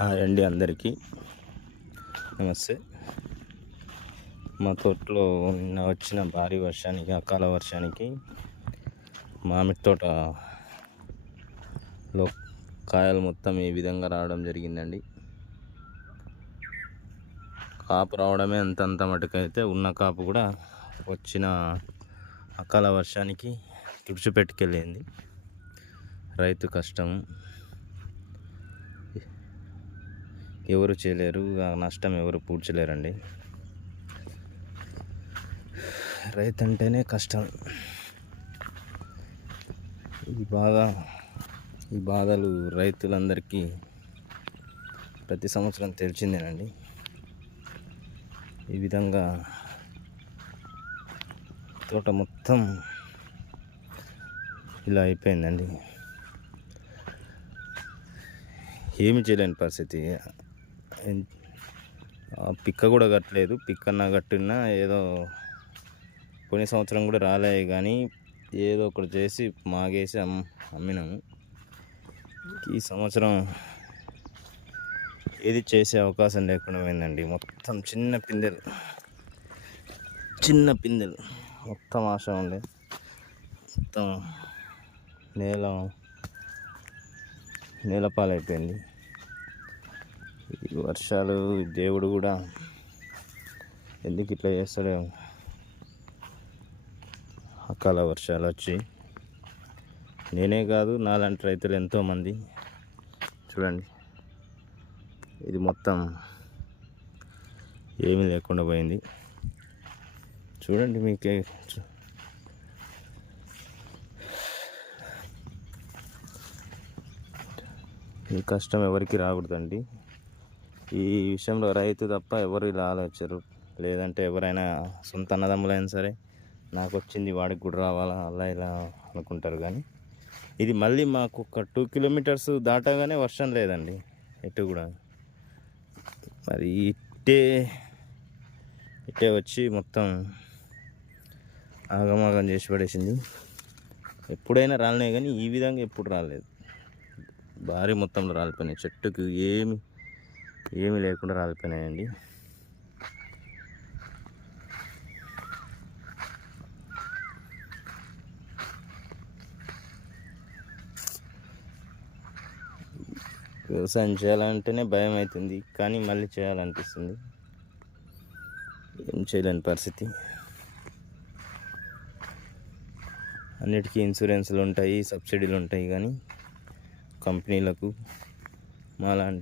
Hi అండి, అందరికీ నమస్తే. మా తోటలో నిన్న వచ్చిన భారీ వర్షానికి, అకాల వర్షానికి మామిడి తోటలో కాయలు మొత్తం ఈ విధంగా రావడం జరిగిందండి. కాపు రావడమే అంతంత మటుకైతే ఉన్న కాపు కూడా వచ్చిన అకాల వర్షానికి తుడిచిపెట్టుకెళ్ళింది. రైతు కష్టం ఎవరు చేయలేరు, ఆ నష్టం ఎవరు పూడ్చలేరండి. రైతు అంటేనే కష్టం. ఈ బాధలు రైతులందరికీ ప్రతి సంవత్సరం తెలిసిందేనండి. ఈ విధంగా తోట మొత్తం ఇలా అయిపోయిందండి. ఏమి చేయలేని పరిస్థితి. పిక్క కూడా కట్టలేదు. పిక్కన్నా కట్టినా ఏదో పోయిన సంవత్సరం కూడా రాలే, కానీ ఏదో ఒకటి చేసి మాగేసి అమ్మినాము. ఈ సంవత్సరం ఏది చేసే అవకాశం లేకుండా పోయిందండి. మొత్తం చిన్న పిందెలు మొత్తం ఆశ ఉండే మొత్తం నేలపాలైపోయింది. ఈ వర్షాలు దేవుడు కూడా ఎందుకు ఇట్లా చేస్తాడో, అకాల వర్షాలు వచ్చి నేనే కాదు, నాలాంటి రైతులు ఎంతోమంది చూడండి, ఇది మొత్తం ఏమీ లేకుండా పోయింది. చూడండి, మీకే ఈ కష్టం ఎవరికి రాకూడదండి. ఈ విషయంలో రైతు తప్ప ఎవరు ఇలా ఆలోచించరు. లేదంటే ఎవరైనా సొంత అన్నదమ్ములైనా సరే నాకు వచ్చింది వాడికి కూడా రావాలా అలా ఇలా అనుకుంటారు. కానీ ఇది మళ్ళీ మాకు ఒక 2 కిలోమీటర్స్ దాటగానే వర్షం లేదండి ఎటు కూడా. మరి ఇట్టే వచ్చి మొత్తం ఆగమాగం చేసి పడేసింది. ఎప్పుడైనా రాలినాయి, కానీ ఈ విధంగా ఎప్పుడు రాలేదు. భారీ మొత్తంలో రాలిపోయినాయి. చెట్టుకు ఏమి లేకుండా రాలిపోయినాయండి. వ్యవసాయం చేయాలంటేనే భయం అవుతుంది, కానీ మళ్ళీ చేయాలనిపిస్తుంది. ఏం చేయలేని పరిస్థితి. అన్నిటికీ ఇన్సూరెన్స్లు ఉంటాయి, సబ్సిడీలు ఉంటాయి, కానీ కంపెనీలకు మాలాంటి